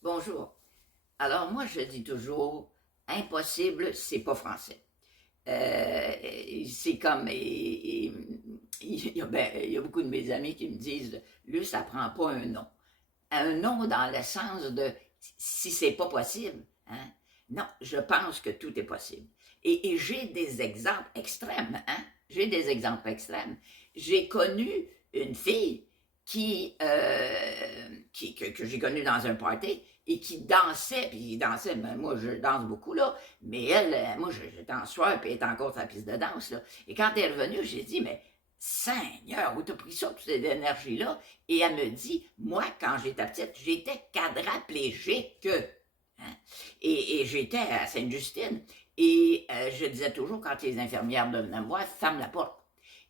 Bonjour. Alors moi, je dis toujours, impossible, c'est pas français. C'est comme, il y a beaucoup de mes amis qui me disent, lui, ça prend pas un nom. Un nom dans le sens de, si c'est pas possible, hein? Non, je pense que tout est possible. Et j'ai des exemples extrêmes, hein? J'ai des exemples extrêmes. J'ai connu une fille que j'ai connue dans un party et qui dansait, puis il dansait, ben moi je danse beaucoup là, mais elle, moi je danse soir, puis elle est encore sur la piste de danse là. Et quand elle est revenue, j'ai dit, mais Seigneur, où t'as pris ça, toute cette énergie-là? Et elle me dit, moi, quand j'étais petite, j'étais quadraplégique. Hein? Et j'étais à Sainte-Justine. Et je disais toujours, quand les infirmières venaient me voir, ferme la porte.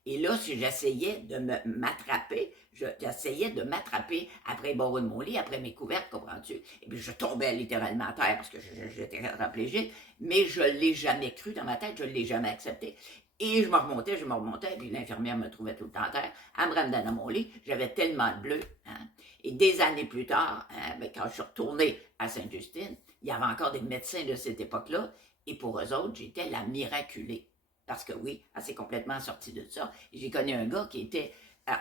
Et là, si j'essayais de m'attraper, j'essayais de m'attraper après le barreau de mon lit, après mes couvertes, comprends-tu? Et puis je tombais littéralement à terre parce que j'étais quadraplégique, mais je ne l'ai jamais cru dans ma tête, je ne l'ai jamais accepté. Et je me remontais, puis l'infirmière me trouvait tout le temps à terre. Elle me ramenait dans mon lit, j'avais tellement de bleu. Hein? Et des années plus tard, hein, ben, quand je suis retournée à Sainte-Justine, il y avait encore des médecins de cette époque-là, et pour eux autres, j'étais la miraculée. Parce que oui, elle s'est complètement sortie de ça. J'ai connu un gars qui était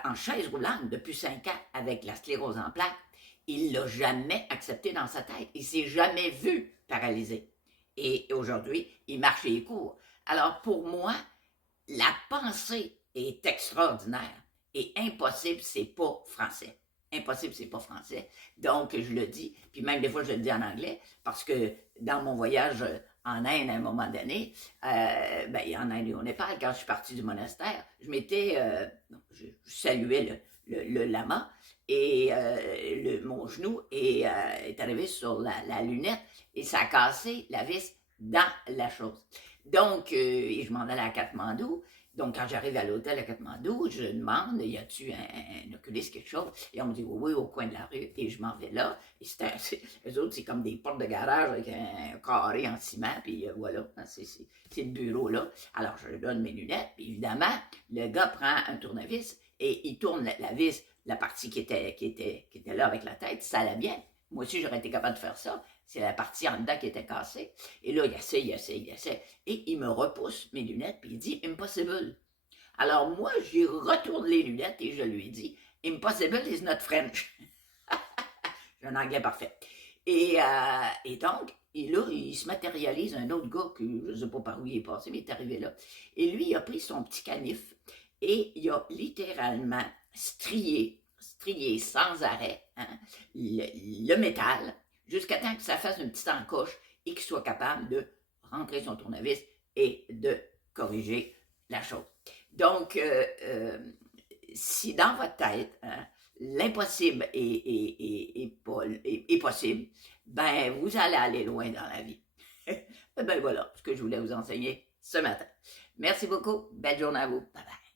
en chaise roulante depuis 5 ans avec la sclérose en plaques. Il ne l'a jamais accepté dans sa tête. Il ne s'est jamais vu paralysé. Et aujourd'hui, il marche et il court. Alors pour moi, la pensée est extraordinaire et impossible, c'est pas français. Impossible, c'est pas français. Donc, je le dis, puis même des fois, je le dis en anglais, parce que dans mon voyage en Inde, à un moment donné, en Inde et au Népal, quand je suis partie du monastère, je saluais le lama, et mon genou est arrivé sur la lunette, et ça a cassé la vis dans la chose. Donc, et je m'en allais à Katmandou. Donc, quand j'arrive à l'hôtel à Katmandou, je demande, y a-tu un oculiste, quelque chose? Et on me dit, oui, oui, au coin de la rue. Et je m'en vais là. Et eux autres, c'est comme des portes de garage avec un carré en ciment. Puis voilà, c'est le bureau là. Alors, je lui donne mes lunettes. Puis évidemment, le gars prend un tournevis et il tourne la vis, la partie qui était là avec la tête. Ça allait bien. Moi aussi, j'aurais été capable de faire ça. C'est la partie en dedans qui était cassée. Et là, il essaie. Et il me repousse mes lunettes, puis il dit « Impossible ». Alors moi, j'y retourne les lunettes et je lui dis « Impossible is not French ». J'ai un anglais parfait. Et donc, là, il se matérialise un autre gars que je ne sais pas par où il est passé, mais il est arrivé là. Et lui, il a pris son petit canif et il a littéralement strié sans arrêt hein, le métal jusqu'à temps que ça fasse une petite encoche et qu'il soit capable de rentrer son tournevis et de corriger la chose. Donc, si dans votre tête, hein, l'impossible est possible, ben vous allez aller loin dans la vie. Ben voilà ce que je voulais vous enseigner ce matin. Merci beaucoup. Belle journée à vous. Bye bye.